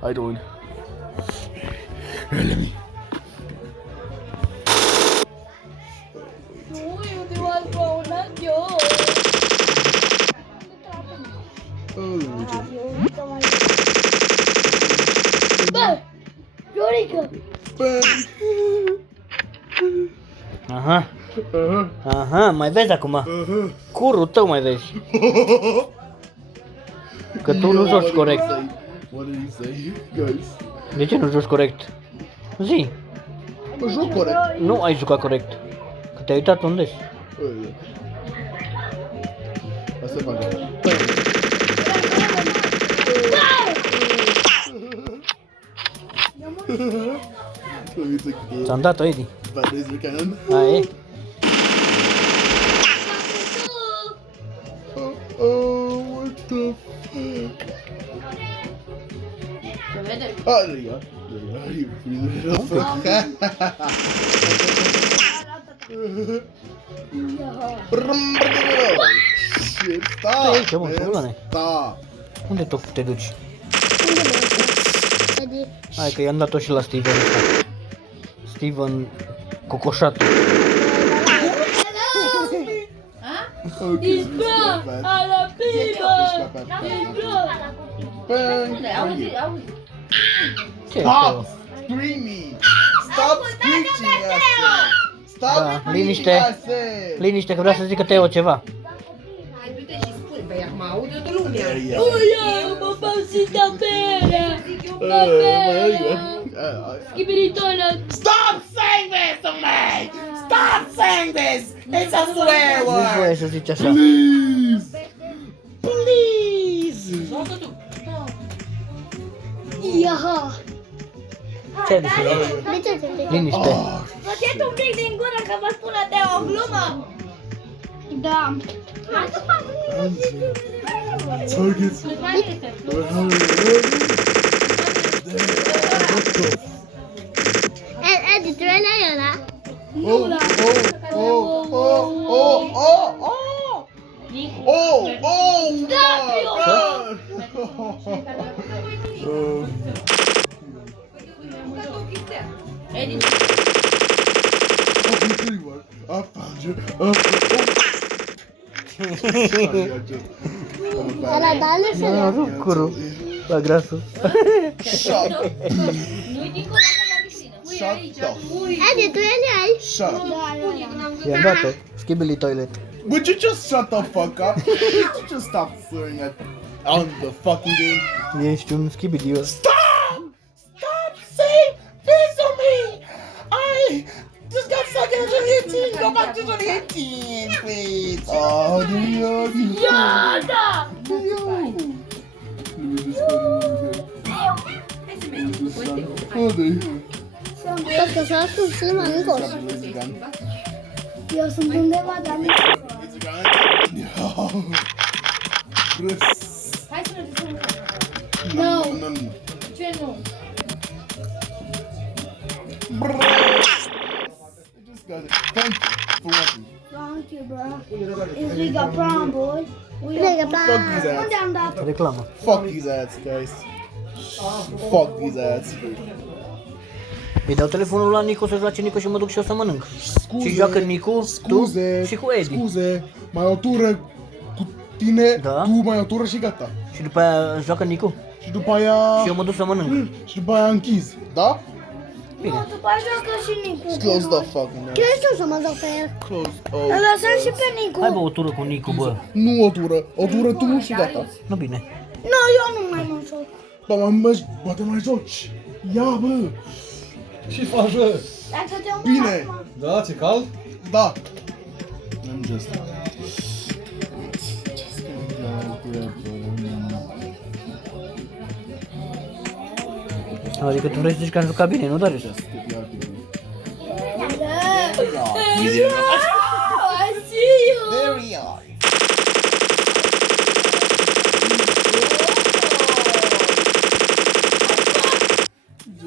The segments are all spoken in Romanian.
Hai, Rowan. Let me. Nu, eu de o altă eu. Bă! Viorica! Aha. Aha, mai vezi acum. Curul tău mai vezi. Că tu nu joci corect. What did he say, guys? De ce nu joci corect? Zi. Mă joc corect. Nu ai jucat corect. Că te-ai uitat unde. Asta fac. Ți-am dat-o, Edi. Batezi pe canon. Aia e. Oh, what the fuck? Se vede? Ah, there you go. There you go. Shit, stop, Ei, ce mă, man. Tulane. Stop. Unde tot te duci? Unde mergi? Hai că i-am dat-o și la Steven ăsta. Steven Cocoșatu. Okay, Ești bra! Ala piba! Ești bra! Bang. Ce e Stop acolo? screaming. Stop screeching, I said. Stop Da, screeching, liniște. I said. Liniște că vrea să zică Teo ceva. Hai, du-te și spune, băi, acum aude toată lumea. There you go. Uia, mă păsit de berea! There you go. Schibiritoarea! Stop saying this to me! Stop saying this! It's a swear Nu-i voie word! să zici așa. Please! Please! Iaha! Ce ai zis? De ce te Liniște. Oh, Faceți un pic din gură că vă spune de o glumă! Da! Hai să fac! targets. Edi, tu ești la ăla? Oh, oh, oh, oh, oh, oh, oh! Oh, oh, my God! Oh. Edi, Oh, there you are. I found you. Ăla dale să Nu, le... rup curul. La grasul. Shut nu-i dincolo la piscină. Shut the Edi, tu ești aici? shut. I-am dat-o. Skibidi toilet. Would you just shut the fuck up? Would you just stop swearing at on the fucking game? Ești un skibidi. Stop! Stop saying this to me! I just got stuck in 2018. Go back to 2018, please. Oh, Iada! Tot că s-a spus și mănâncoș. Eu sunt undeva, dar nu... Hai să ne ducem. No. Ce nu? Thank you for watching. Thank you, bro. It's Liga Prom, boy. Liga Prom. Fuck these ads. Unde am dat? Reclamă. Fuck these ads, guys. Fuck these ads. Îi dau telefonul la Nico să joace Nico și mă duc și eu să mănânc. Și joacă Nicu, scuze, tu și cu Edi. Scuze, mai o tură cu tine, Da? tu mai o tură și gata. Și după aia joacă Nicu. Și după aia... Și eu mă duc să mănânc. Și după aia închizi, da? Bine. După aia joacă și Nicu. Close the fucking ass. Crezi tu să mă duc pe el? Close. Îl Oh. lăsăm și pe Nicu. Hai bă o tură cu Nicu, bă. Nu o tură, o tură tu și gata. Nu bine. Nu, eu nu mai mă joc. Bă, mai mergi, bă, te mai joci. Ia, bă. Ce faci, bă? Dacă te umăr Bine. acum. Da, ți-e cald? Da. I'm just... Adică tu vrei să zici că am jucat bine, nu doar așa. I see you. There we are.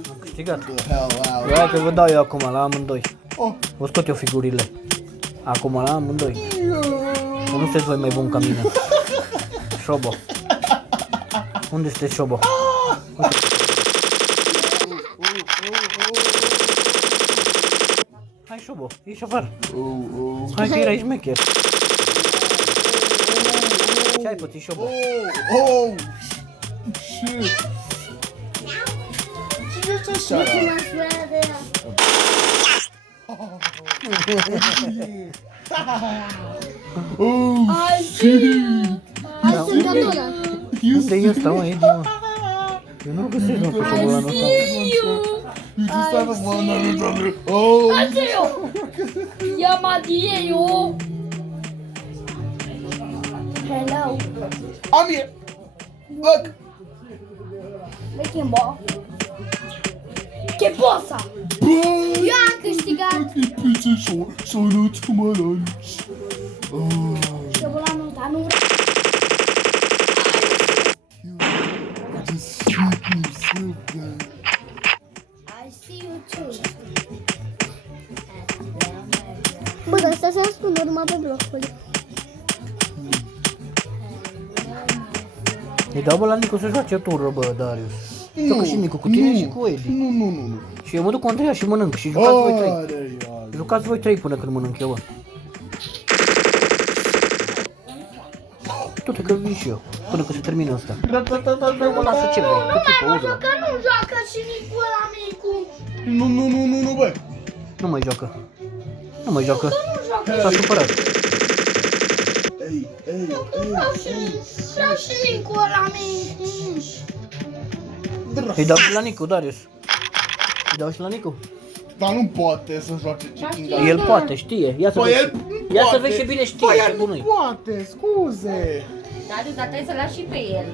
Am câștigat. The hell out. Ia că vă dau eu acum la amândoi. Oh. Vă scot eu figurile. Acum la amândoi. Că nu sunteți voi mai bun ca mine. Șobo. Unde sunteți Șobo? Uite. Hai, Șobo, ieși afară. Oh, Hai că erai șmecher. Ce ai pățit, Șobo? oh, shit. Ce ești așa? Mulțumesc, frate. Oh, Ai shit. Ai sănătoarea. Unde e ăsta, mă, Edi, mă? Eu nu-l găsesc, mă, pe șobolanul ăsta. You just have a one. Oh, Adeo. Yamadie. Hello. I'm here. Look. De Kimbo. Che posa. Boy. Eu am câștigat. Pizza sono to my lunch. Oh. Șobolanul ăsta nu vrea. You just shit yourself, man. I see you too. Bă, dar asta se ascunde numai pe blocuri. Îi dau, bă, la Nicu să joace tură, bă, Darius. Joacă și Nicu cu tine și cu Edi. Nu. Și eu mă duc cu Andreea și mănânc și jucați voi trei. Are. Jucați voi trei până când mănânc eu, bă. Du-te că vin și eu, până când se termină ăsta. Mă lasă ce vrei, cu țipă, uză. Că nu joacă și Nicu la Micu. Nu, bă. Nu mai joacă. Nu mai joacă. Nu joacă. S-a supărat. Ei. Vreau și Nicu la Micu. Îi dau și la Nicu, Darius. Îi dau și la Nicu. Dar nu poate să joace Chicken El poate, știe. Ia să Păi vezi. el nu Ia să poate. vezi ce bine știe, Păi ce el bun nu e. poate, scuze. Darius, dar trebuie să lași și pe el.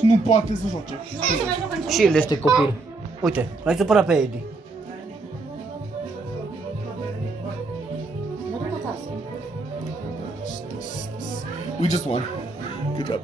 Nu poate să joace. Și el este copil. Uite, l-ai supărat pe Edi. We just won. Good job.